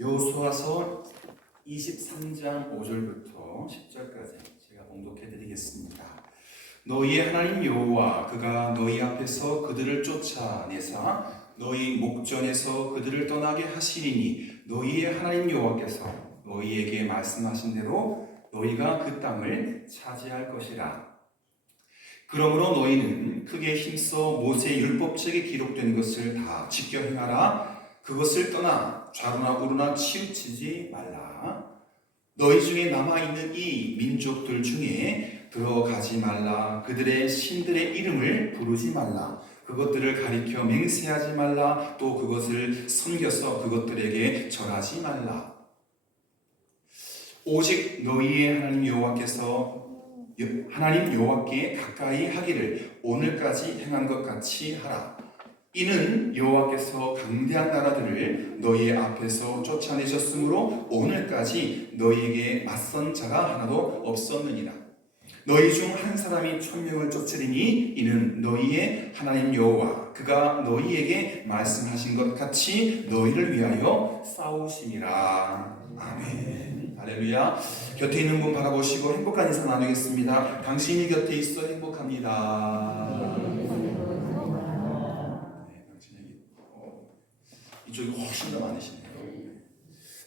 여호수아서 23장 5절부터 10절까지 제가 봉독해 드리겠습니다. 너희의 하나님 여호와 그가 너희 앞에서 그들을 쫓아내사 너희 목전에서 그들을 떠나게 하시리니 너희의 하나님 여호와께서 너희에게 말씀하신 대로 너희가 그 땅을 차지할 것이라. 그러므로 너희는 크게 힘써 모세의 율법책에 기록된 것을 다 지켜 행하라. 그것을 떠나 좌로나 우로나 치우치지 말라. 너희 중에 남아있는 이 민족들 중에 들어가지 말라. 그들의 신들의 이름을 부르지 말라. 그것들을 가리켜 맹세하지 말라. 또 그것을 섬겨서 그것들에게 절하지 말라. 오직 너희의 하나님 여호와께 가까이 하기를 오늘까지 행한 것 같이 하라. 이는 여호와께서 강대한 나라들을 너희 앞에서 쫓아내셨으므로 오늘까지 너희에게 맞선 자가 하나도 없었느니라. 너희 중 한 사람이 1000명을 쫓으리니 이는 너희의 하나님 여호와 그가 너희에게 말씀하신 것 같이 너희를 위하여 싸우심이라. 아멘. 할렐루야. 곁에 있는 분 바라보시고 행복한 인사 나누겠습니다. 당신이 곁에 있어 행복합니다. 이쪽이 훨씬 더 많으시네요.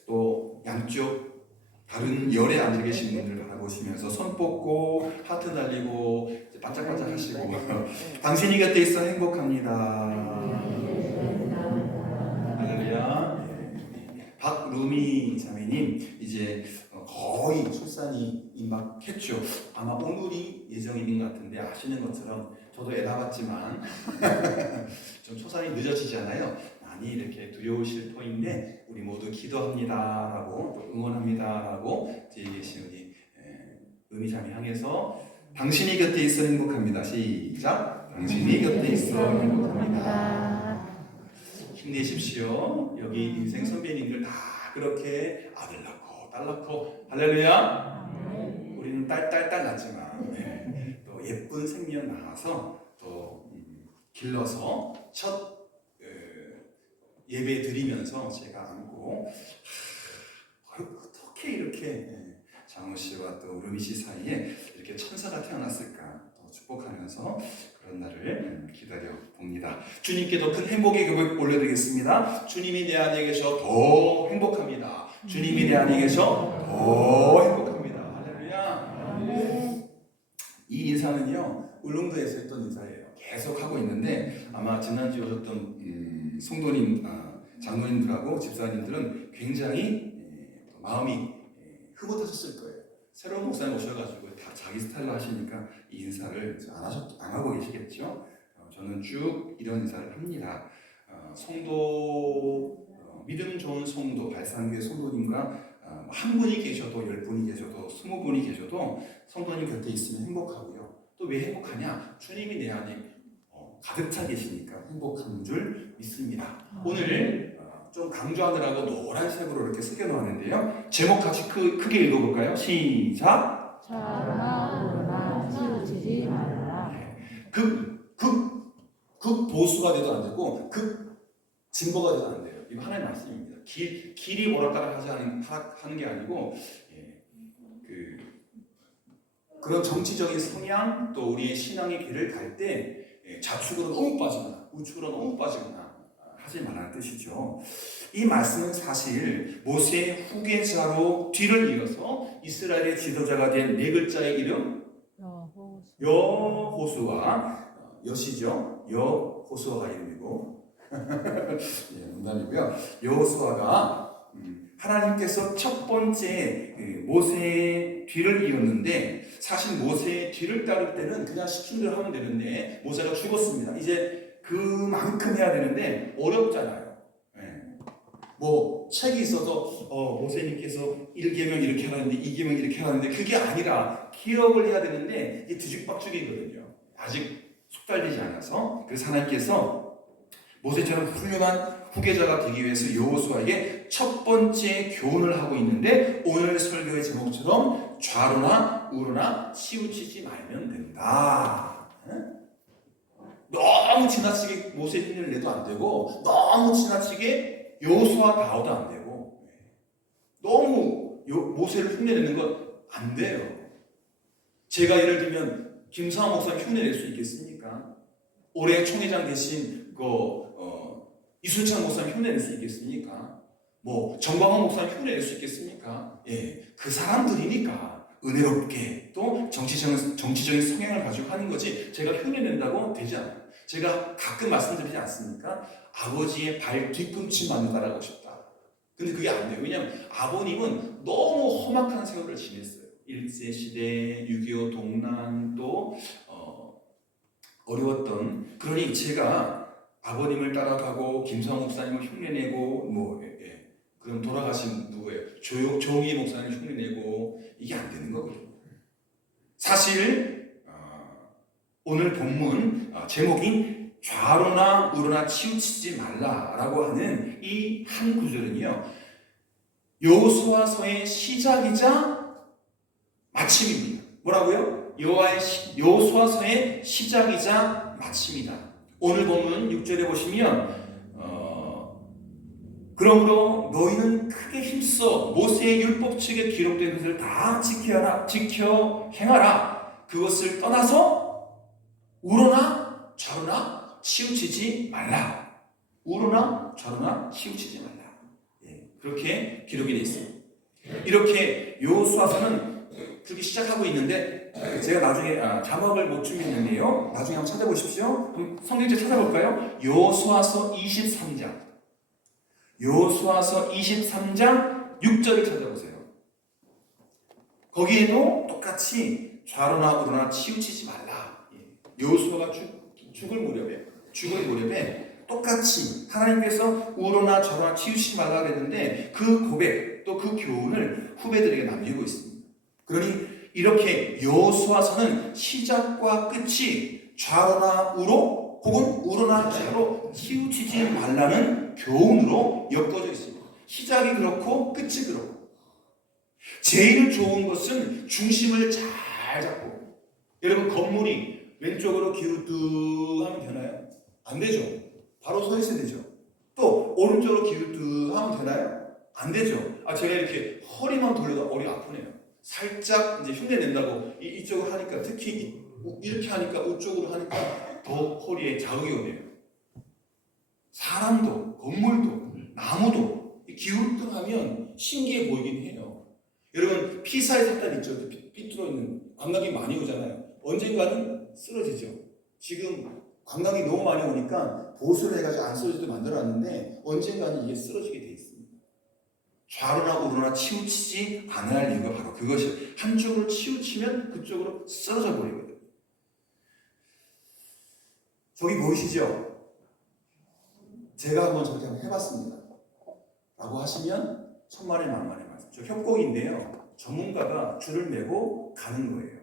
또 양쪽 다른 열에 앉아 계신 분들 바라보시면서 손 뻗고 하트 날리고 반짝반짝 하시고 당신이 곁에 있어 행복합니다. 할렐루야. 박루미 자매님 이제 거의 출산이 임박했죠. 아마 오늘이 예정일인 것 같은데 아시는 것처럼 저도 애 낳았지만 좀 초산이 늦어지잖아요. 많이 이렇게 두려우실 터인데 우리 모두 기도합니다라고 응원합니다라고 뒤에 계신 우리 의미자매 향해서 당신이 곁에 있어 행복합니다. 시작. 당신이 곁에 있어 행복합니다. 힘내십시오. 여기 인생 선배님들 다 그렇게 아들 낳고 딸 낳고 할렐루야. 우리는 딸 낳지만 또 예쁜 생명 낳아서 또 길러서 첫 예배 드리면서 제가 안고 어떻게 이렇게 장호 씨와 또 루미 씨 사이에 이렇게 천사가 태어났을까 또 축복하면서 그런 날을 기다려 봅니다. 주님께 더 큰 행복의 고백 올려드리겠습니다. 주님이 내 안에 계셔 더 행복합니다. 주님이 내 안에 계셔 더 행복합니다. 할렐루야. 이 인사는요 울릉도에서 했던 인사예요. 계속 하고 있는데 아마 지난주에 오셨던 성도님, 장로님들하고 집사님들은 굉장히 마음이 흐뭇하셨을 거예요. 새로운 목사님 오셔가지고 다 자기 스타일로 하시니까 이 인사를 안 하고 계시겠죠. 저는 쭉 이런 인사를 합니다. 성도, 믿음 좋은 성도, 발산교회 성도님과 한 분이 계셔도 10분이 계셔도 20분이 계셔도 성도님 곁에 있으면 행복하고요. 또 왜 행복하냐? 주님이 내 안에 가득 차 계시니까 행복한 줄 믿습니다. 오늘 좀 강조하느라고 노란색으로 이렇게 새겨놓았는데요. 제목 같이 크게 읽어볼까요? 시작. 좌로나 치우치지 말라. 극보수가 돼도 안 되고 극진보가 돼도 안 돼요. 이거 하나의 말씀입니다. 길이 오락가락 하는 게 아니고 그런 정치적인 성향 또 우리의 신앙의 길을 갈 때 좌측으로 너무 빠지거나 우측으로 너무 빠지거나 하지 말라는 뜻이죠. 이 말씀은 사실 모세의 후계자로 뒤를 이어서 이스라엘의 지도자가 된 네 글자의 이름 여호수아 여시죠. 여호수아가 이름이고 농담이고요. 여호수아가 하나님께서 첫 번째 모세의 뒤를 이었는데 사실 모세의 뒤를 따를 때는 그냥 시킨 대로 하면 되는데 모세가 죽었습니다. 이제 그만큼 해야 되는데 어렵잖아요. 뭐 책이 있어도 모세님께서 1계명 이렇게 하라는데 2계명 이렇게 하라는데 그게 아니라 기억을 해야 되는데 이게 뒤죽박죽이거든요. 아직 숙달되지 않아서. 그래서 하나님께서 모세처럼 훌륭한 후계자가 되기 위해서 여호수아에게 첫 번째 교훈을 하고 있는데 오늘 설교의 제목처럼 좌로나 우로나 치우치지 말면 된다. 너무 지나치게 모세 힘을 내도 안 되고 너무 지나치게 여호수아 다워도 안 되고 너무 모세를 흉내내는 건 안 돼요. 제가 예를 들면 김상환 목사님 흉내낼 수 있겠습니까? 올해 총회장 대신 이순찬 목사님 흉내낼 수 있겠습니까? 뭐 정광훈 목사님 흉내낼 수 있겠습니까? 예, 그 사람들이니까 은혜롭게 또 정치적인 성향을 가지고 하는 거지 제가 흉내낸다고 되지 않아요. 제가 가끔 말씀드리지 않습니까? 아버지의 발 뒤꿈치만 따라가고 싶다. 근데 그게 안 돼요. 왜냐하면 아버님은 너무 험악한 세월을 지냈어요. 일제시대, 6.25 동란 또 어려웠던, 그러니 제가 아버님을 따라가고 김성호 목사님을 흉내내고 그럼 돌아가신 누구예요? 조용희 목사님을 흉내내고 이게 안 되는 거거든요. 사실 오늘 본문 제목인 좌로나 우로나 치우치지 말라라고 하는 이 한 구절은요, 여호수아서의 시작이자 마침입니다. 뭐라고요? 여호수아서의 시작이자 마침이다. 오늘 본문 6절에 보시면 그러므로 너희는 크게 힘써 모세의 율법책에 기록된 것을 다 지켜 행하라. 그것을 떠나서 우로나 좌로나 치우치지 말라. 우로나 좌로나 치우치지 말라. 그렇게 기록이 되어 있습니다. 이렇게 여호수아서는 그렇게 시작하고 있는데 제가 나중에 자막을 못 준비했는데요. 나중에 한번 찾아보십시오. 그럼 성경책 찾아볼까요? 여호수아서 23장. 여호수아서 23장 6절을 찾아보세요. 거기에도 똑같이 좌로나 우로나 치우치지 말라. 여호수아가 죽을 무렵에 똑같이 하나님께서 우로나 좌로나 치우치지 말라 그랬는데 그 고백 또 그 교훈을 후배들에게 남기고 있습니다. 그러니 이렇게 여호수아서는 시작과 끝이 좌로나 우로 혹은 우로나 좌로 치우치지 말라는 교훈으로 엮어져 있습니다. 시작이 그렇고 끝이 그렇고, 제일 좋은 것은 중심을 잘 잡고, 여러분 건물이 왼쪽으로 기울듯하면 되나요? 안 되죠. 바로 서 있어야 되죠. 또 오른쪽으로 기울듯하면 되나요? 안 되죠. 제가 이렇게 허리만 돌려도 머리가 아프네요. 살짝 이제 흉내 낸다고 이쪽으로 하니까, 특히 이렇게 하니까 이쪽으로 하니까 더 허리에 자극이 오네요. 사람도 건물도 나무도 기울듯하면 신기해 보이긴 해요. 여러분 피사의 삭단 있죠? 삐뚤어 있는 관광객이 많이 오잖아요. 언젠가는 쓰러지죠. 지금 관광이 너무 많이 오니까 보수를 해가지고 안 쓰러지게 만들어놨는데 언젠가는 이게 쓰러지게 돼 있습니다. 좌로나 우로나 치우치지 않아야 할 이유가 바로 그것이에요. 한쪽으로 치우치면 그쪽으로 쓰러져 버리거든요. 저기 보이시죠? 제가 한번 저렇게 한번 해봤습니다. 라고 하시면 천만의 만만의 말씀. 저 협곡인데요. 전문가가 줄을 메고 가는 거예요.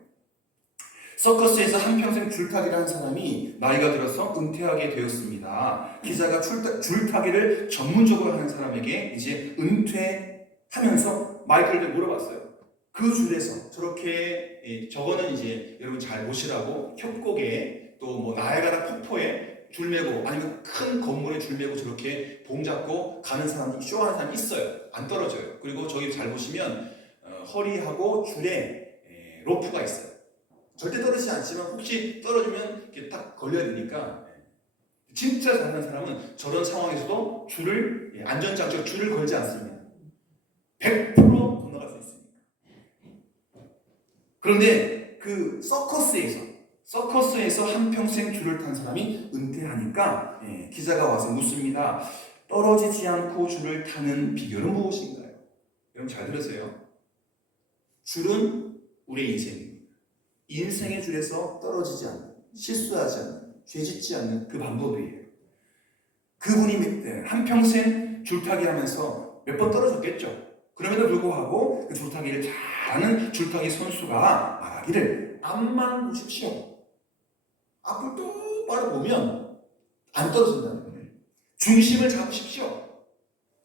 서커스에서 한평생 줄타기를 한 사람이 나이가 들어서 은퇴하게 되었습니다. 기자가 줄타기를 전문적으로 하는 사람에게 이제 은퇴하면서 마이크를 물어봤어요. 그 줄에서 저렇게, 저거는 이제 여러분 잘 보시라고 협곡에 또 뭐 나야가라 폭포에 줄 메고 아니면 큰 건물에 줄 메고 저렇게 봉 잡고 가는 사람이, 쇼하는 사람이 있어요. 안 떨어져요. 그리고 저기 잘 보시면 허리하고 줄에 로프가 있어요. 절대 떨어지지 않지만 혹시 떨어지면 이렇게 딱 걸려야 되니까, 진짜 잘하는 사람은 저런 상황에서도 안전장치로 줄을 걸지 않습니다. 100% 건너갈 수 있습니다. 그런데 그 서커스에서 한평생 줄을 탄 사람이 은퇴하니까 기자가 와서 묻습니다. 떨어지지 않고 줄을 타는 비결은 무엇인가요? 여러분 잘 들으세요. 줄은 우리의 인생입니다. 인생의 줄에서 떨어지지 않는, 실수하지 않는, 죄짓지 않는 그 방법이에요. 그분이 한평생 줄타기 하면서 몇 번 떨어졌겠죠. 그럼에도 불구하고 그 줄타기를 잘하는 줄타기 선수가 말하기를 앞만 보십시오. 앞을 똑바로 보면 안 떨어진다는 거예요. 중심을 잡으십시오.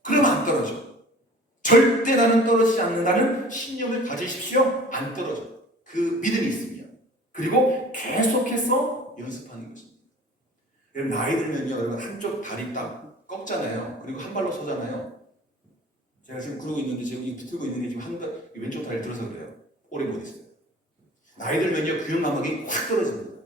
그러면 안 떨어져. 절대 나는 떨어지지 않는다는 신념을 가지십시오. 안 떨어져. 그 믿음이 있습니다. 그리고 계속해서 연습하는 것입니다. 여러분 나이 들면요, 여러분 한쪽 다리 딱 꺾잖아요. 그리고 한 발로 서잖아요. 제가 지금 그러고 있는데 지금 이 비틀고 있는 게 지금 왼쪽 다리 들어서 그래요. 오래 못 있어요. 나이 들면요 근육 감각이 확 떨어집니다.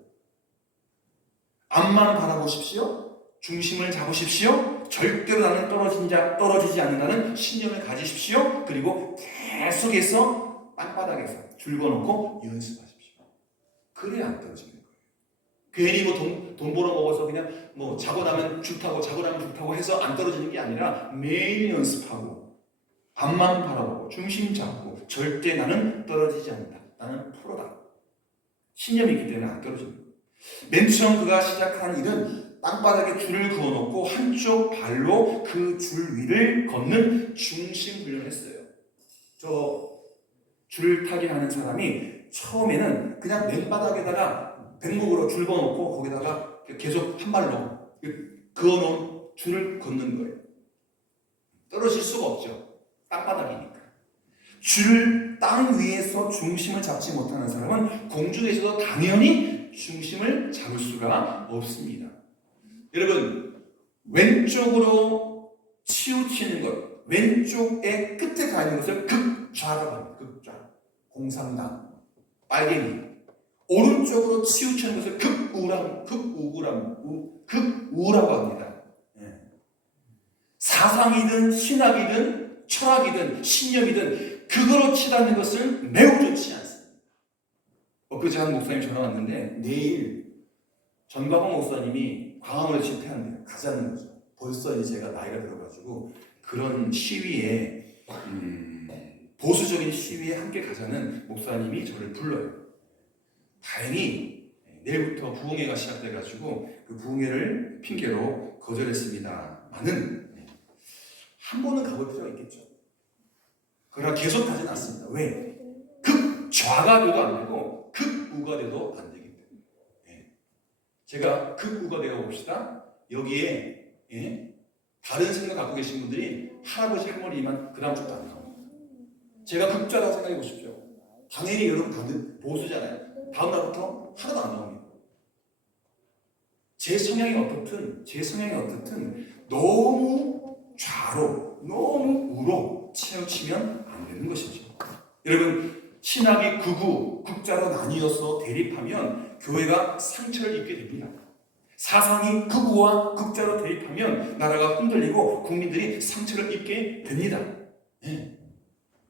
앞만 바라보십시오. 중심을 잡으십시오. 절대로 나는 떨어지지 않는다는 신념을 가지십시오. 그리고 계속해서 땅바닥에서 줄 그어놓고 연습하십시오. 그래야 안 떨어지는 거예요. 괜히 뭐 돈 벌어 먹어서 그냥 뭐 자고 나면 줄 타고 해서 안 떨어지는 게 아니라 매일 연습하고 앞만 바라보고 중심 잡고 절대 나는 떨어지지 않는다. 나는 프로다. 신념이 있기 때문에 안 떨어집니다. 맨 처음 그가 시작한 일은 땅바닥에 줄을 그어놓고 한쪽 발로 그 줄 위를 걷는 중심 훈련을 했어요. 저 줄 타기 하는 사람이 처음에는 그냥 맨바닥에다가 백목으로 줄 그어놓고 거기다가 계속 한 발로 그어놓은 줄을 걷는 거예요. 떨어질 수가 없죠. 땅바닥이니까. 줄을 땅 위에서 중심을 잡지 못하는 사람은 공중에서도 당연히 중심을 잡을 수가 없습니다. 여러분, 왼쪽으로 치우치는 것, 왼쪽의 끝에 가 있는 것을 극좌라고 합니다. 극좌. 공상당, 빨갱이. 오른쪽으로 치우치는 것을 극우라고 합니다. 사상이든 신학이든 철학이든 신념이든 그거로 치닫는 것을 매우 좋지 않습니다. 엊그제 한 목사님 전화 왔는데 내일 전광훈 목사님이 광화문에 집회한대요. 가자는 거죠. 벌써 이제 제가 나이가 들어가지고 그런 시위에 보수적인 시위에 함께 가자는 목사님이 저를 불러요. 다행히 내일부터 부흥회가 시작돼가지고 그 부흥회를 핑계로 거절했습니다만은 한 번은 가볼 필요가 있겠죠. 그러나 계속 가진 않습니다. 왜? 극좌가 돼도 안 되고 극우가 돼도 안 되기 때문에. 제가 극우가 되어 봅시다. 여기에 다른 생각 갖고 계신 분들이 할아버지 할머니만 그 다음 주도 안 나옵니다. 제가 극좌라고 생각해 보십시오. 당연히 여러분 다들 보수잖아요. 다음 날부터 하나도 안 나옵니다. 제 성향이 어떻든 너무 좌로 너무 우로 치우치면 안 되는 것이죠. 여러분 신학이 극우, 극좌로 나뉘어서 대립하면 교회가 상처를 입게 됩니다. 사상이 극우와 극좌로 대립하면 나라가 흔들리고 국민들이 상처를 입게 됩니다.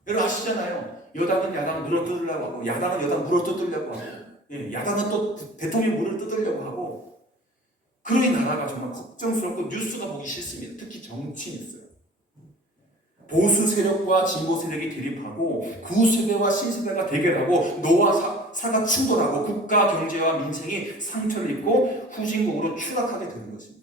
여러분 아시잖아요. 여당은 야당 물어뜯으려고 하고 야당은 여당 물어뜯으려고 하고 야당은 또 대통령 물을 뜯으려고 하고 그러니 나라가 정말 걱정스럽고 뉴스가 보기 싫습니다. 특히 정치 뉴스요. 보수 세력과 진보 세력이 대립하고 구세대와 신세대가 대결하고 노와 사가 충돌하고 국가 경제와 민생이 상처를 입고 후진국으로 추락하게 되는 것입니다.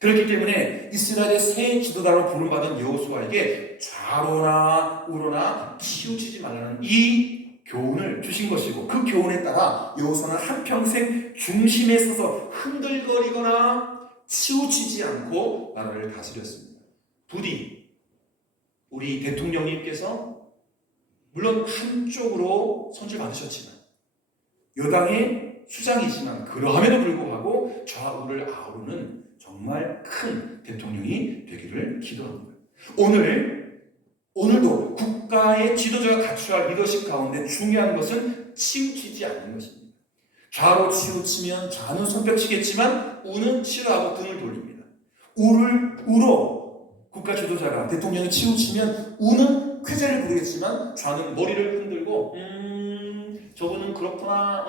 그렇기 때문에 이스라엘의 새 지도자로 부름받은 여호수아에게 좌로나 우로나 치우치지 말라는 이 교훈을 주신 것이고 그 교훈에 따라 여호수아는 한평생 중심에 서서 흔들거리거나 치우치지 않고 나라를 다스렸습니다. 부디 우리 대통령님께서 물론 한쪽으로 선출 받으셨지만 여당의 수장이지만 그럼에도 불구하고 좌우를 아우르는 정말 큰 대통령이 되기를 기도합니다. 오늘도 국가의 지도자가 갖춰야 할 리더십 가운데 중요한 것은 치우치지 않는 것입니다. 좌로 치우치면 좌는 손뼉치겠지만 우는 싫어하고 등을 돌립니다. 우로 국가 지도자가 대통령이 치우치면 우는 쾌재를 부르겠지만 좌는 머리를 흔들고 저분은 그렇구나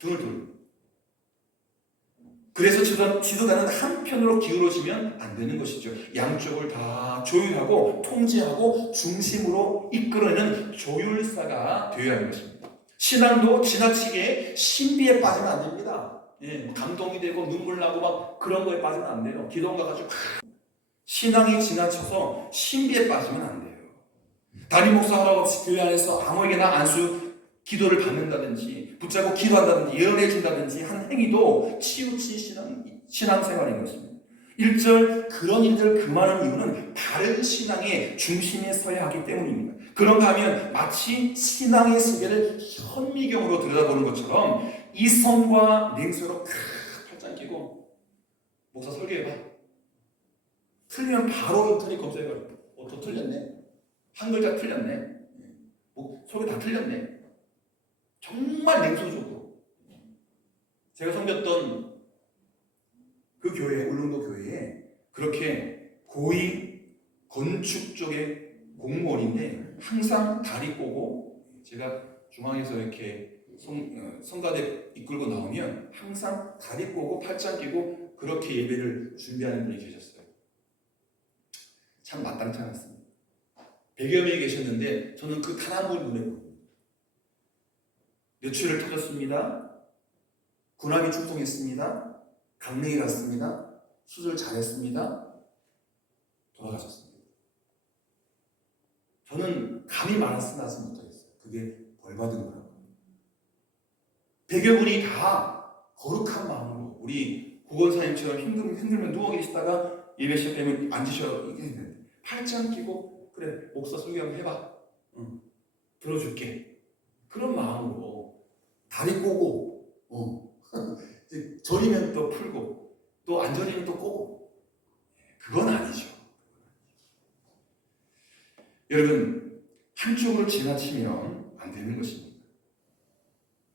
등을 돌립니다. 그래서 지도자는 한편으로 기울어지면 안 되는 것이죠. 양쪽을 다 조율하고 통제하고 중심으로 이끌어내는 조율사가 되어야 하는 것입니다. 신앙도 지나치게 신비에 빠지면 안 됩니다. 감동이 되고 눈물 나고 막 그런 거에 빠지면 안 돼요. 기도가 가지고 신앙이 지나쳐서 신비에 빠지면 안 돼요. 담임 목사하고 교회 안에서 아무에게나 안수 기도를 받는다든지 붙잡고 기도한다든지 예언해 준다든지 한 행위도 치우친 신앙생활인 것입니다. 1절 그런 일들 금하는 이유는 다른 신앙의 중심에 서야 하기 때문입니다. 그런가 하면 마치 신앙의 세계를 현미경으로 들여다보는 것처럼 이성과 냉소로 팔짱 끼고 목사 설교해봐. 틀리면 바로 인터넷 검색해봐. 틀렸네. 한 글자 틀렸네. 소리 다 틀렸네. 정말 냉소적으로. 제가 섬겼던 그 교회, 울릉도 교회에 그렇게 고위 건축 쪽의 공무원인데 항상 다리 꼬고, 제가 중앙에서 이렇게 성가대 이끌고 나오면 항상 다리 꼬고 팔짱 끼고 그렇게 예배를 준비하는 분이 계셨어요. 참 마땅치 않았습니다. 100여 명이 계셨는데 저는 그 단 한 분을 눈에 보입니다. 뇌출을 터졌습니다. 군함이 출동했습니다. 강릉에 갔습니다. 수술 잘했습니다. 돌아가셨습니다. 저는 감히 말씀하지 못하겠어요. 그게 벌받은 거라고. 100여 분이 다 거룩한 마음으로, 우리 구건사님처럼 힘들면 누워 계시다가 예배 시작되면 앉으셔 이게 있는데, 팔짱 끼고 그래 목사 설교 한번 해봐, 들어줄게, 그런 마음으로 다리 꼬고 저리면 또 풀고 또 안 저리면 또 꼬고, 그건 아니죠. 여러분, 한쪽으로 지나치면 안 되는 것입니다.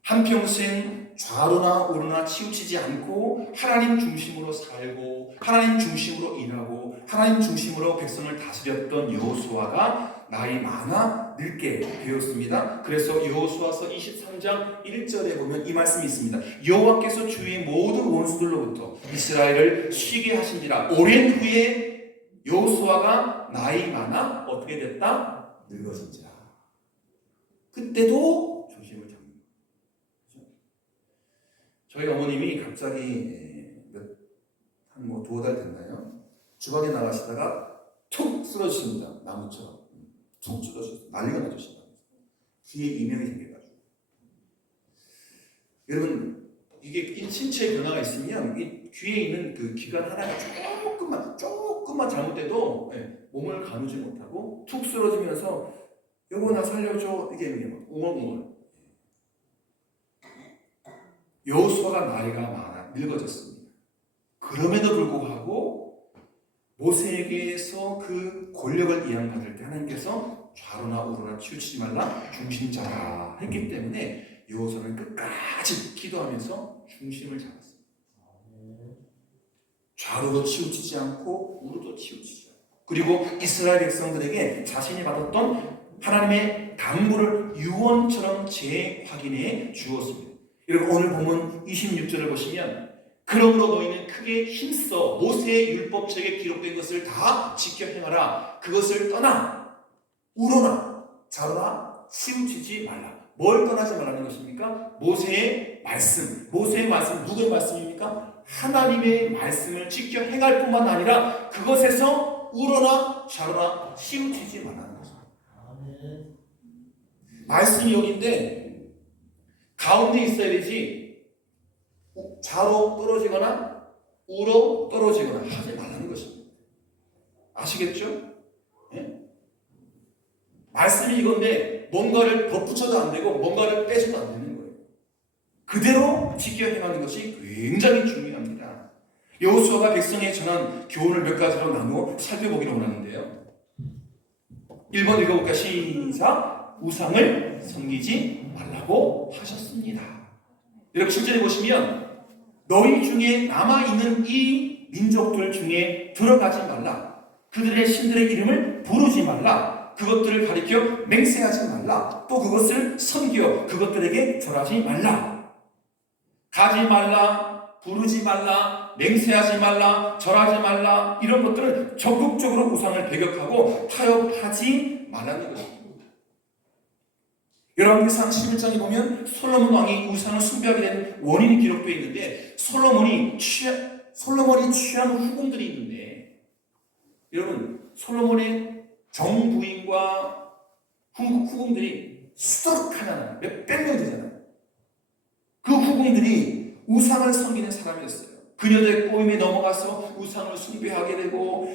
한평생 좌로나 우로나 치우치지 않고 하나님 중심으로 살고 하나님 중심으로 일하고 하나님 중심으로 백성을 다스렸던 여호수아가 나이 많아 늙게 되었습니다. 그래서 여호수아서 23장 1절에 보면 이 말씀이 있습니다. 여호와께서 주의 모든 원수들로부터 이스라엘을 쉬게 하신지라. 오랜 후에 여호수아가 나이 많아 어떻게 됐다? 늙어진지라. 그때도 조심을 잡는 거죠. 저희 어머님이 갑자기 한 두어 달 됐나요? 주방에 나가시다가 툭 쓰러지십니다. 나무처럼 툭 쓰러지고 난리가 나주신다. 귀에 이명이 생겨가지고. 여러분, 이게 신체에 변화가 있으면 이 귀에 있는 그 기관 하나가 조금만 잘못돼도 몸을 가누지 못하고 툭 쓰러지면서 여보 나 살려줘, 이게 막 웅얼웅얼. 여호수아가 나이가 많아 늙어졌습니다. 그럼에도 불구하고 모세에게서 그 권력을 이양받을 때 하나님께서 좌로나 우로나 치우치지 말라 중심자라 했기 때문에 여호수아는 끝까지 기도하면서 중심을 잡았습니다. 좌로도 치우치지 않고 우로도 치우치지 않고, 그리고 이스라엘 백성들에게 자신이 받았던 하나님의 당부를 유언처럼 재확인해 주었습니다. 여러분, 오늘 본문 26절을 보시면 그러므로 너희는 크게 힘써 모세의 율법책에 기록된 것을 다 지켜 행하라. 그것을 떠나 우로나 좌로나 치우치지 말라. 뭘 떠나지 말라는 것입니까? 모세의 말씀. 모세의 말씀 누구의 말씀입니까? 하나님의 말씀을 지켜 행할 뿐만 아니라 그것에서 우로나 좌로나 치우치지 말라는 것입니다. 말씀이 여기인데 가운데 있어야 되지 좌로 떨어지거나 우로 떨어지거나 하지 말라는 것입니다. 아시겠죠? 네? 말씀이 이건데 뭔가를 덧붙여도 안 되고 뭔가를 빼서도 안 되는 거예요. 그대로 지켜 행하는 것이 굉장히 중요합니다. 여호수아가 백성에 전한 교훈을 몇 가지로 나누어 살펴보기로 원하는데요. 1번 읽어볼까? 시작. 우상을 섬기지 말라고 하셨습니다. 여러분 7절에 보시면 너희 중에 남아있는 이 민족들 중에 들어가지 말라. 그들의 신들의 이름을 부르지 말라. 그것들을 가리켜 맹세하지 말라. 또 그것을 섬겨 그것들에게 절하지 말라. 가지 말라, 부르지 말라, 맹세하지 말라, 절하지 말라, 이런 것들은 적극적으로 우상을 배격하고 타협하지 말라는 것입니다. 열왕기상 11장에 보면 솔로몬 왕이 우상을 숭배하게 된 원인이 기록되어 있는데 솔로몬이 취한 후궁들이 있는데, 여러분 솔로몬의 정부인과 후궁들이 수두룩하잖아요. 몇백 명 되잖아요. 그 후궁들이 우상을 섬기는 사람이었어요. 그녀들의 꼬임에 넘어가서 우상을 숭배하게 되고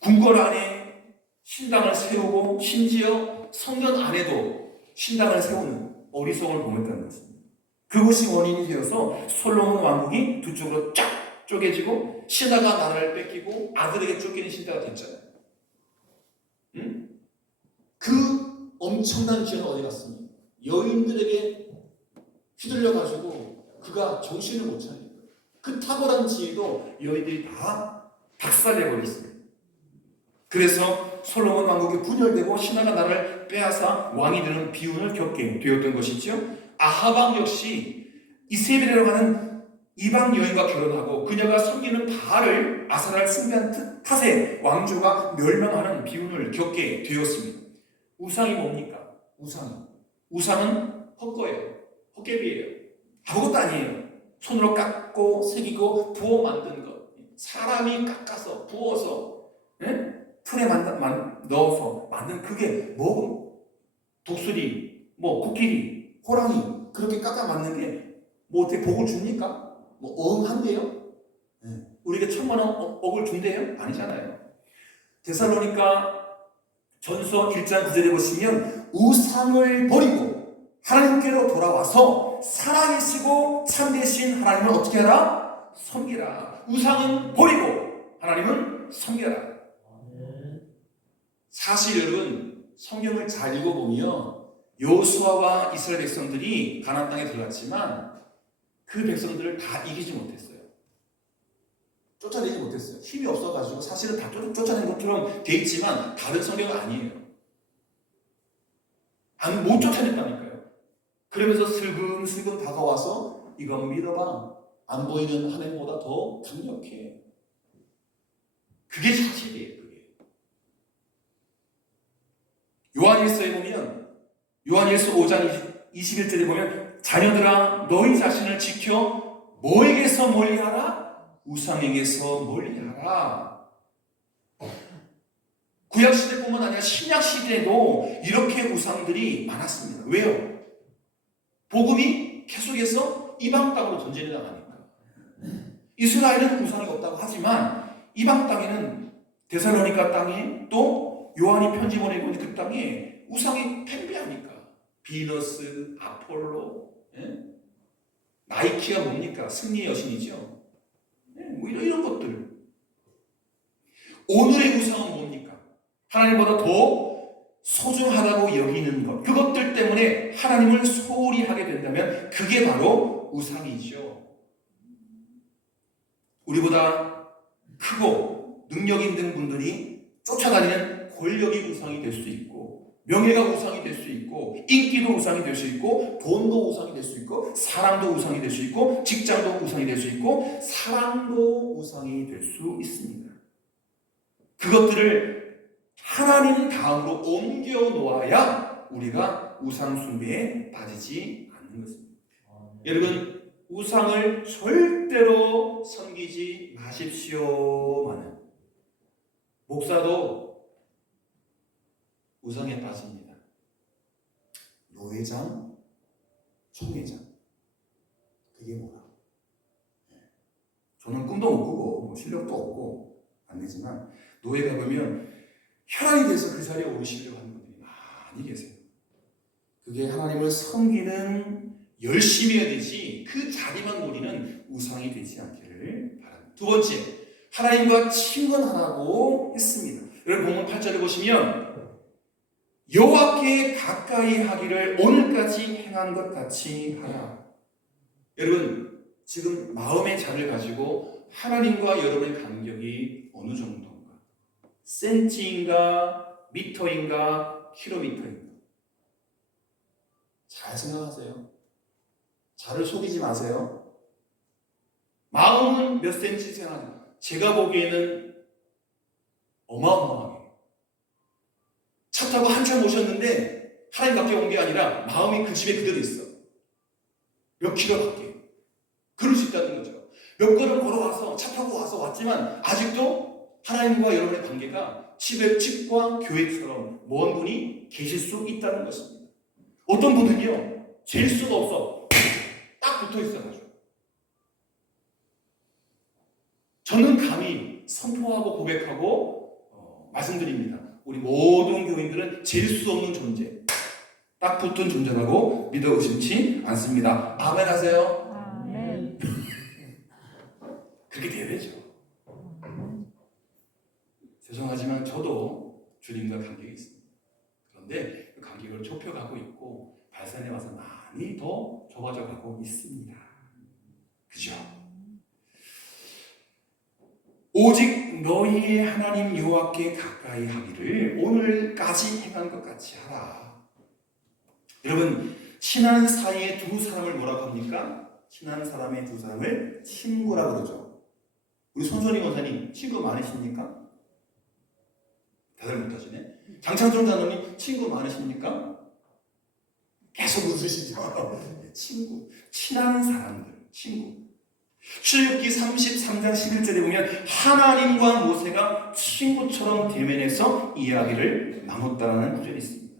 궁궐 안에 신당을 세우고 심지어 성전 안에도 신당을 세우는 어리석음을 범했다는 것입니다. 그것이 원인이 되어서 솔로몬 왕국이 두 쪽으로 쫙 쪼개지고 신하가 나라를 뺏기고 아들에게 쫓기는 시대가 됐잖아요. 엄청난 지혜는 어디 갔습니까? 여인들에게 휘둘려가지고 그가 정신을 못 차리고 그 탁월한 지혜도 여인들이 다 박살내버렸습니다. 그래서 솔로몬 왕국이 분열되고 신하가 나를 빼앗아 왕이 되는 비운을 겪게 되었던 것이죠. 아하방 역시 이세벨이라고 하는 이방 여인과 결혼하고 그녀가 섬기는 바알을 아사라를 숭배한 탓에 왕조가 멸망하는 비운을 겪게 되었습니다. 우상이 뭡니까? 우상은 헛거예요. 헛개비예요. 아무것도 아니에요. 손으로 깎고 새기고 부어 만든 것. 사람이 깎아서 부어서 틀에 넣어서 만든 그게 뭐 독수리, 뭐 코끼리, 호랑이 그렇게 깎아 만든 게 뭐 어떻게 복을 줍니까? 뭐 한데요? 우리에게 1,000,000원 억을 준대요? 아니잖아요. 데살로니가 전서 1장 9절에 보시면 우상을 버리고 하나님께로 돌아와서 살아계시고 참되신 하나님을 어떻게 하라? 섬기라. 우상은 버리고 하나님은 섬겨라. 사실 여러분 성경을 잘 읽어보면 여호수아와 이스라엘 백성들이 가나안 땅에 들어갔지만 그 백성들을 다 이기지 못했어요. 쫓아내지 못했어요. 힘이 없어가지고 사실은 다 쫓아낸 것처럼 돼 있지만 다른 성경은 아니에요. 못 쫓아냈다니까요. 그러면서 슬금슬금 다가와서 이거 믿어봐. 안 보이는 하나님보다 더 강력해. 그게 사실이에요. 그게. 요한일서에 보면 요한일서 5장 21절에 보면 자녀들아 너희 자신을 지켜 뭐에게서 멀리하라? 우상에게서 멀리하라. 구약시대뿐만 아니라 신약시대에도 이렇게 우상들이 많았습니다. 왜요? 복음이 계속해서 이방 땅으로 전쟁이 나가니까. 이스라엘은 우상이 없다고 하지만 이방 땅에는 데살로니가 땅에 또 요한이 편지 보내고 있는 그 땅에 우상이 팽배하니까 비너스, 아폴로, 나이키가 뭡니까? 승리의 여신이죠. 뭐 이런 것들. 오늘의 우상은 뭡니까? 하나님보다 더 소중하다고 여기는 것. 그것들 때문에 하나님을 소홀히 하게 된다면 그게 바로 우상이죠. 우리보다 크고 능력 있는 분들이 쫓아다니는 권력이 우상이 될 수 있고 명예가 우상이 될 수 있고 인기도 우상이 될 수 있고 돈도 우상이 될 수 있고 사랑도 우상이 될 수 있고 직장도 우상이 될 수 있고 사랑도 우상이 될 수 있습니다. 그것들을 하나님 다음으로 옮겨 놓아야 우리가 우상 숭배에 빠지지 않는 것입니다. 여러분 우상을 절대로 섬기지 마십시오만은 목사도 우상에 빠집니다. 노회장, 총회장 그게 뭐라? 저는 꿈도 못 꾸고 뭐 실력도 없고 안 되지만 노회 가보면 혈안이 돼서 그 자리에 오르시려고 하는 분들이 많이 계세요. 그게 하나님을 섬기는 열심히 해야 되지 그 자리만 노리는 우상이 되지 않기를 바랍니다. 두 번째, 하나님과 친근하라고 했습니다. 여러분 본문 8절을 보시면 여호와께 가까이 하기를 오늘까지 행한 것 같이 하라. 여러분 지금 마음의 잔을 가지고 하나님과 여러분의 간격이 어느 정도인가? 센치인가? 미터인가? 킬로미터인가? 잘 생각하세요. 자를 속이지 마세요. 마음은 몇 센치 생각하세요. 제가 보기에는 어마어마하게 차 타고 한참 오셨는데 하나님 밖에 온 게 아니라 마음이 그 집에 그대로 있어. 몇 킬로 밖에. 그럴 수 있다는 거죠. 몇 걸음 걸어와서 차 타고 와서 왔지만 아직도 하나님과 여러분의 관계가 집과 교회처럼 먼 분이 계실 수 있다는 것입니다. 어떤 분은요 잴 수가 없어. 딱 붙어 있어가지고. 저는 감히 선포하고 고백하고 말씀드립니다. 우리 모든 교인들은 잴 수 없는 존재, 딱 붙은 존재라고 믿어 의심치 않습니다. 아멘 하세요. 아멘. 그렇게 돼야 되죠. 죄송하지만 저도 주님과 관계가 있습니다. 가운데 그 간격을 좁혀가고 있고 발산해 와서 많이 더 좁아져 가고 있습니다. 그죠? 오직 너희의 하나님 여호와께 가까이 하기를 오늘까지 행한 것 같이 하라. 여러분, 친한 사이에 두 사람을 뭐라고 합니까? 친한 사람의 두 사람을 친구라 그러죠. 우리 손선희 권사님 친구 많으십니까? 다들 못하시네. 장창종 장로님 친구 많으십니까? 계속 웃으시죠. 친구, 친한 사람들, 친구. 출애굽기 33장 11절에 보면 하나님과 모세가 친구처럼 대면해서 이야기를 나눴다는 구절이 있습니다.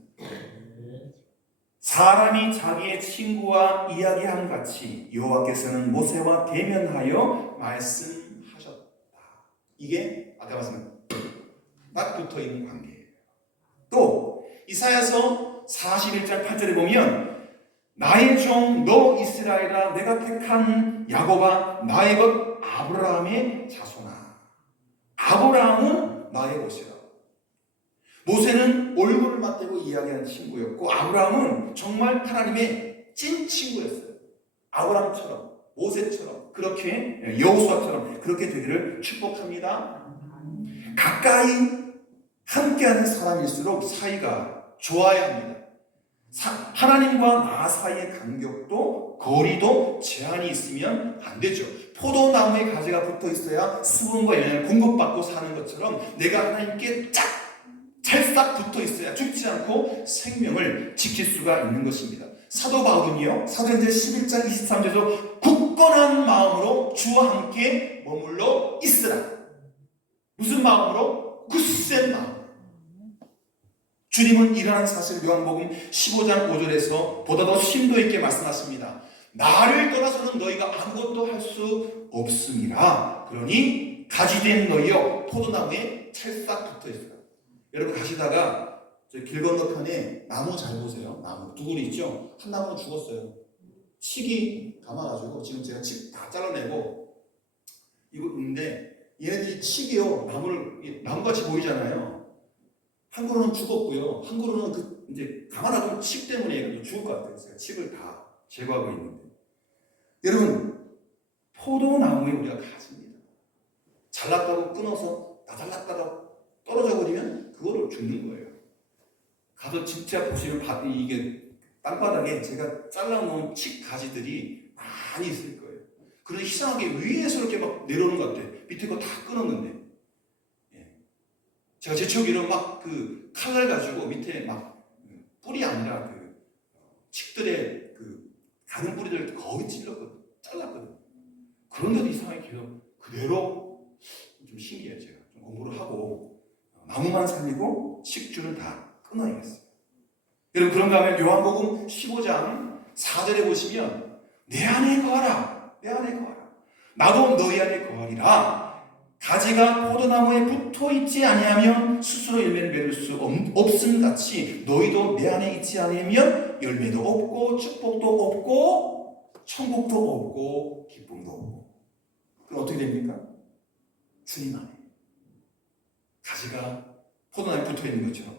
사람이 자기의 친구와 이야기함 같이 여호와께서는 모세와 대면하여 말씀하셨다. 이게 아까 말씀드린 딱 붙어있는 관계예요. 또 이사야서 41장 8절에 보면 나의 종 너 이스라엘아 내가 택한 야곱아 나의 것 아브라함의 자손아. 아브라함은 나의 것이라. 모세는 얼굴을 맞대고 이야기하는 친구였고 아브라함은 정말 하나님의 찐 친구였어요. 아브라함처럼 모세처럼 그렇게 여호수아처럼 그렇게 되기를 축복합니다. 가까이 함께하는 사람일수록 사이가 좋아야 합니다. 하나님과 나 사이의 간격도 거리도 제한이 있으면 안 되죠. 포도나무에 가지가 붙어 있어야 수분과 영양을 공급받고 사는 것처럼 내가 하나님께 찰싹 붙어 있어야 죽지 않고 생명을 지킬 수가 있는 것입니다. 사도 바울은요, 사도행전 11장 23절에서 굳건한 마음으로 주와 함께 머물러 있으라. 무슨 마음으로? 굳센 마음. 주님은 이러한 사실 요한복음 15장 5절에서 보다 더 심도 있게 말씀하십니다. 나를 떠나서는 너희가 아무것도 할 수 없음이라. 그러니 가지된 너희여 포도나무에 찰싹 붙어 있으라. 여러분 가시다가 길 건너편에 나무 잘 보세요. 나무 두그리 있죠? 한 나무는 죽었어요. 칡이 감아가지고 지금 제가 칡 다 잘라내고 이거 있는데 얘네들이 칡이요 나무같이 보이잖아요. 한 그루는 죽었고요. 한 그루는 이제 감아놔도 칡 때문에 죽을 것 같아요. 제가 칡을 다 제거하고 있는데 여러분 포도나무에 우리가 가집니다. 잘랐다고 끊어서 나달랐다가 떨어져 버리면 그거로 죽는 거예요. 가서 진짜 보시면 이게 땅바닥에 제가 잘라놓은 칡 가지들이 많이 있을 거예요. 그런데 이상하게 위에서 이렇게 막 내려오는 것 같아요. 밑에 거 다 끊었는데. 제가 제초기로 막 그 칼날 가지고 밑에 막 뿌리 아니라 그 칡들의 그 다른 뿌리들 거의 잘랐거든요. 그런데도 이상하게 계속 그대로 좀 신기해요. 제가 좀 공부를 하고 나무만 살리고 칡줄을 다 끊어야겠어요. 여러분 그런가 하면 요한복음 15장 4절에 보시면 내 안에 거하라. 내 안에 거하라. 나도 너희 안에 거하리라. 가지가 포도나무에 붙어있지 아니하면 스스로 열매를 맺을 수 없음 같이 너희도 내 안에 있지 않으면 열매도 없고 축복도 없고 천국도 없고 기쁨도 없고. 그럼 어떻게 됩니까? 주님 안에 가지가 포도나무에 붙어있는 것처럼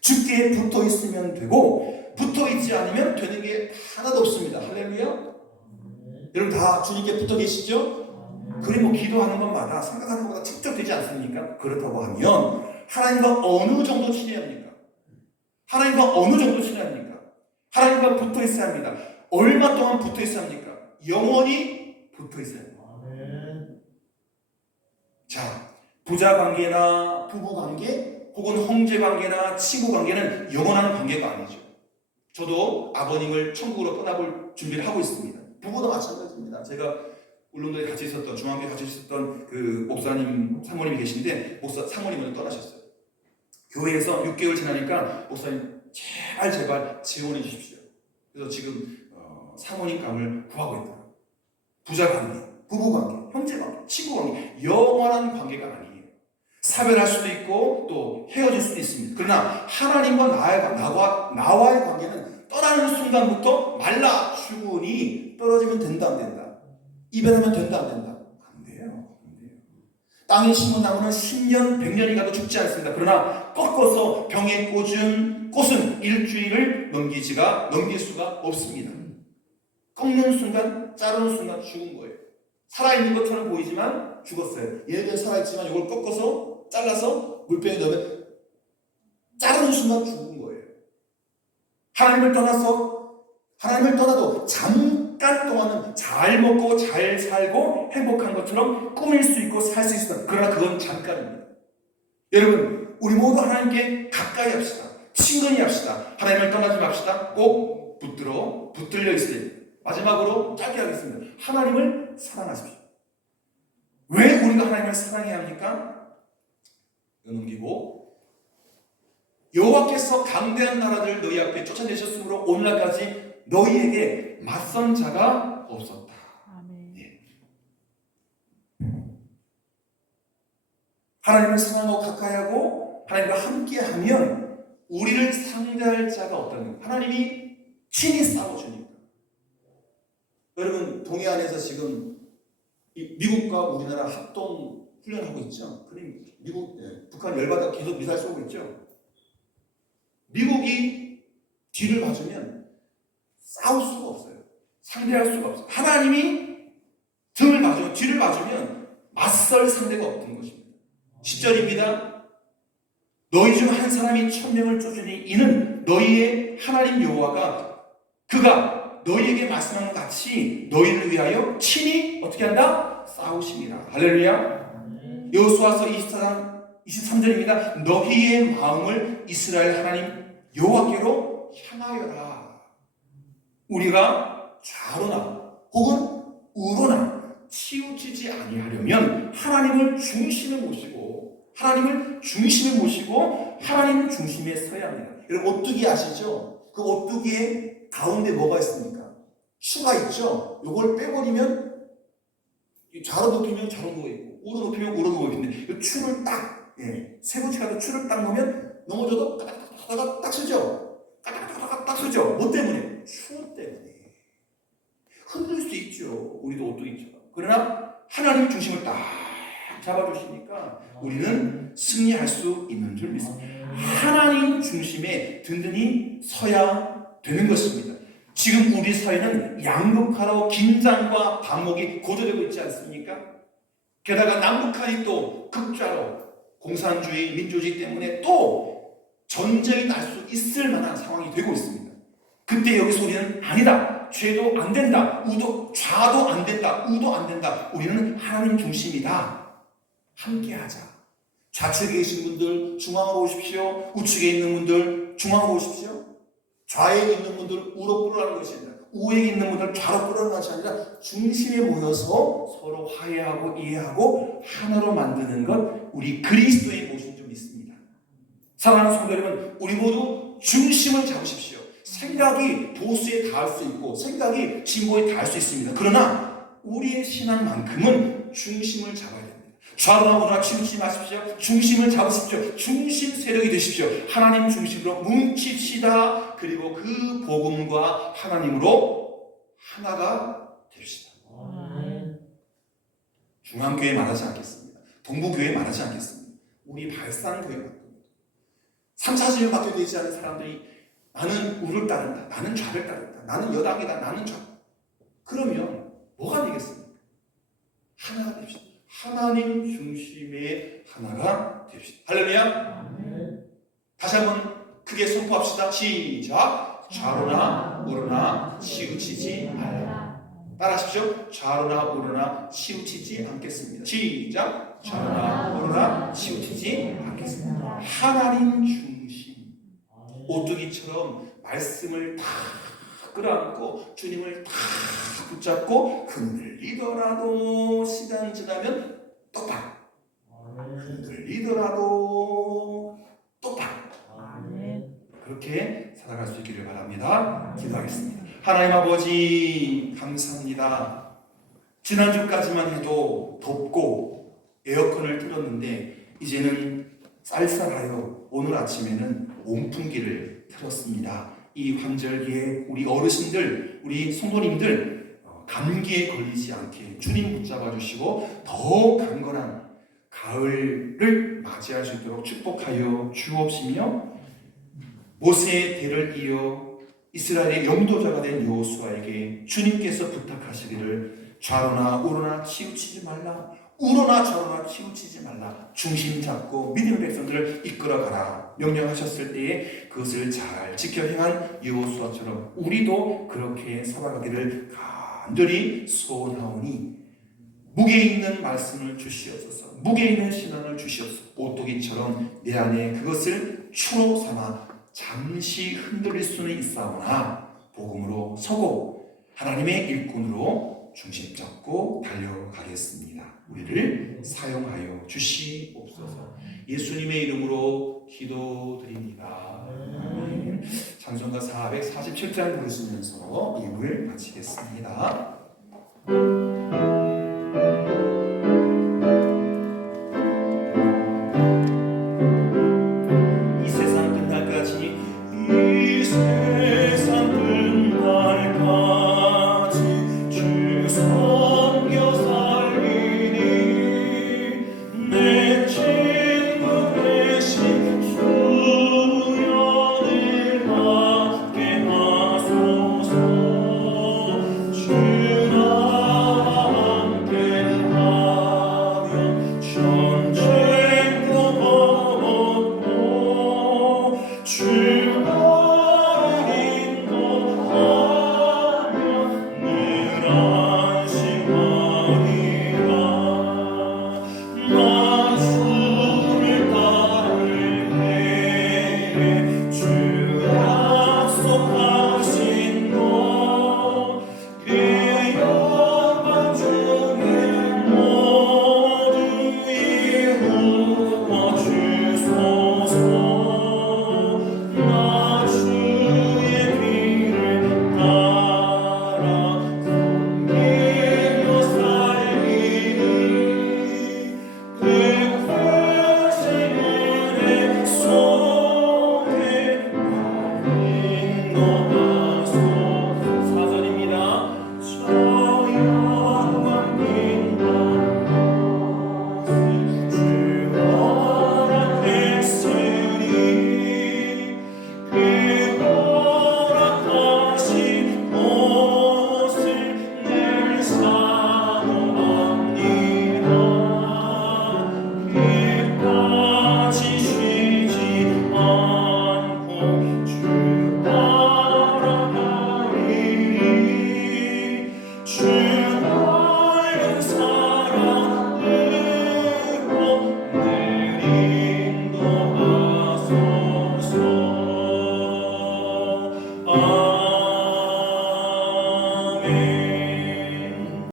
주께 붙어있으면 되고 붙어있지 않으면 되는 게 하나도 없습니다. 할렐루야. 여러분 다 주님께 붙어 계시죠? 그리고 기도하는 것마다 생각하는 것보다 직접 되지 않습니까? 그렇다고 하면 하나님과 어느 정도 친해야 합니까? 하나님과 어느 정도 친해야 합니까? 하나님과 붙어 있어야 합니다. 얼마 동안 붙어 있어야 합니까? 영원히 붙어 있어야 합니다. 자, 부자 관계나 부부 관계 혹은 형제 관계나 친구 관계는 영원한 관계가 아니죠. 저도 아버님을 천국으로 떠나볼 준비를 하고 있습니다. 부부도 마찬가지입니다. 제가 울릉도에 같이 있었던 중앙교회 같이 있었던 그 목사님 사모님이 계신데 사모님은 떠나셨어요. 교회에서 6개월 지나니까 목사님 제발 지원해 주십시오. 그래서 지금 사모님 감을 구하고 있다. 부자 관계, 부부 관계, 형제 관계, 친구 관계 영원한 관계가 아니에요. 사별할 수도 있고 또 헤어질 수도 있습니다. 그러나 하나님과 나와의 관계는 떠나는 순간부터 말라 죽으니 떨어지면 된다 안 된다. 이별하면 된다 안 된다? 안 돼요. 땅에 심은 나무는 10년, 100년이 가도 죽지 않습니다. 그러나 꺾어서 병에 꽂은 꽃은 일주일을 넘길 수가 없습니다. 꺾는 순간, 자르는 순간 죽은 거예요. 살아있는 것처럼 보이지만 죽었어요. 얘는 살아있지만 이걸 꺾어서 잘라서 물병에 넣으면 자르는 순간 죽은 거예요. 하나님을 떠나도 잠깐 동안은 잘 먹고 잘 살고 행복한 것처럼 꾸밀 수 있고 살 수 있습니다. 그러나 그건 잠깐입니다. 여러분, 우리 모두 하나님께 가까이 합시다. 친근히 합시다. 하나님을 떠나지 맙시다. 꼭 붙들려 있어야 됩니다. 마지막으로 짧게 하겠습니다. 하나님을 사랑하십시오. 왜 우리가 하나님을 사랑해야 합니까? 이거 넘기고, 여호와께서 강대한 나라들을 너희 앞에 쫓아내셨으므로 오늘날까지 너희에게 맞선 자가 없었다. 아멘. 하나님을 사랑하고 가까이하고 하나님과 함께하면 우리를 상대할 자가 없다는 거예요. 하나님이 친히 싸워주니까. 여러분, 동해안에서 지금 미국과 우리나라 합동 훈련하고 있죠. 북한 열받아 계속 미사일 쏘고 있죠. 미국이 뒤를 봐주면 싸울 수가 없어요. 상대할 수가 없어요. 하나님이 뒤를 봐주면 맞설 상대가 없는 것입니다. 10절입니다. 너희 중 한 사람이 1000명을 쫓으니 이는 너희의 하나님 여호와가 그가 너희에게 말씀한 것 같이 너희를 위하여 친히 어떻게 한다? 싸우심이라. 할렐루야. 여호수아서 23절입니다. 너희의 마음을 이스라엘 하나님 여호와께로 향하여라. 우리가 좌로나 혹은 우로나 치우치지 아니하려면 하나님을 중심에 모시고 하나님 중심에 서야 합니다. 여러분, 오뚜기 아시죠? 그 오뚜기의 가운데 뭐가 있습니까? 추가 있죠? 이걸 빼버리면 좌로 높이면 좌로 누워있고 우로 높이면 우로 누워있는데 이 추를 딱 새고치가도 추를 딱 놓으면 넘어져도 까닥까닥 딱 서죠? 까닥까닥 딱 서죠? 뭐 때문에? 추 때문에. 흔들 수 있죠. 우리도 오뚜기처럼. 그러나 하나님 중심을 딱 잡아주시니까 우리는 승리할 수 있는 줄 믿습니다. 하나님 중심에 든든히 서야 되는 것입니다. 지금 우리 사회는 양극화로 긴장과 반목이 고조되고 있지 않습니까? 게다가 남북한이 또 극좌로 공산주의, 민주주의 때문에 또 전쟁이 날 수 있을 만한 상황이 되고 있습니다. 그때 여기서 우리는 아니다. 죄도 안 된다. 좌도 안 된다. 우도 안 된다. 우리는 하나님 중심이다. 함께하자. 좌측에 계신 분들 중앙으로 오십시오. 우측에 있는 분들 중앙으로 오십시오. 좌에 있는 분들 우로 끌어가는 것이 아니라 우에 있는 분들 좌로 끌어가는 것이 아니라 중심에 모여서 서로 화해하고 이해하고 하나로 만드는 것, 우리 그리스도의 모습이 좀 있습니다. 사랑하는 성도 여러분, 우리 모두 중심을 잡으십시오. 생각이 보수에 닿을 수 있고 생각이 진보에 닿을 수 있습니다. 그러나 우리의 신앙만큼은 중심을 잡아야 됩니다. 좌로나 우로나 치우치지 마십시오. 중심을 잡으십시오. 중심 세력이 되십시오. 하나님 중심으로 뭉칩시다. 그리고 그 복음과 하나님으로 하나가 됩시다. 중앙교회 말하지 않겠습니다. 동부교회 말하지 않겠습니다. 우리 발상교회 말합니다. 3차전을 맡게 되지 않은 사람들이 나는 우를 따른다. 나는 좌를 따른다. 나는 여당이다. 나는 좌. 그러면 뭐가 되겠습니까? 하나가 됩시다. 하나님 중심의 하나가 됩시다. 할렐루야. 다시 한번 크게 선포합시다. 시작. 좌로나 우로나 치우치지 말라. 따라하십시오. 좌로나 우로나 치우치지 않겠습니다. 시작. 좌로나 우로나 치우치지 않겠습니다. 하나님 중심. 오뚜기처럼 말씀을 다 끌어안고 주님을 다 붙잡고 흔들리더라도 시간이 지나면 똑바로 흔들리더라도 똑바로 그렇게 살아갈 수 있기를 바랍니다. 기도하겠습니다. 하나님 아버지 감사합니다. 지난주까지만 해도 덥고 에어컨을 틀었는데 이제는 쌀쌀하여 오늘 아침에는 온풍기를 틀었습니다. 이 환절기에 우리 어르신들, 우리 성도님들 감기에 걸리지 않게 주님 붙잡아 주시고 더욱 강건한 가을을 맞이할 수 있도록 축복하여 주옵시며 모세의 대를 이어 이스라엘의 영도자가 된 여호수아에게 주님께서 부탁하시기를 좌로나 우로나 치우치지 말라, 우로나 좌로나 치우치지 말라, 중심 잡고 믿음의 백성들을 이끌어가라 명령하셨을 때에 그것을 잘 지켜 행한 여호수아처럼 우리도 그렇게 살아가기를 간절히 소원하오니 무게 있는 말씀을 주시옵소서. 무게 있는 신앙을 주시옵소서. 오뚜기처럼 내 안에 그것을 추로 삼아 잠시 흔들릴 수는 있사오나 복음으로 서고 하나님의 일꾼으로 중심 잡고 달려가겠습니다. 우리를 사용하여 주시옵소서. 예수님의 이름으로 기도드립니다. 아멘. 찬송가 447장 부르시면서 예물 마치겠습니다. 이 세상 끝날까지 주 섬겨 살리니 내 친구 대신 수련을 받게 하소서. 주나 함께하면 전쟁도 먹었고 주를 인도하며 늘 안심하리라. 나 주를 따를게 주 약속하신 것 그 영광 중에 모두 이루어 주소서. 나 주의 길을 따라 섬기며 살리니 그 크신 은혜 속에 인도하소서. 4절입니다. 저 영광 빛나는 주 허락했으니 그 허락하신 옷을 늘 사모합니다. 끝까지 쉬지 않고 주 따라가리니 주 넓은 사랑으로 늘 인도하소서. 아멘.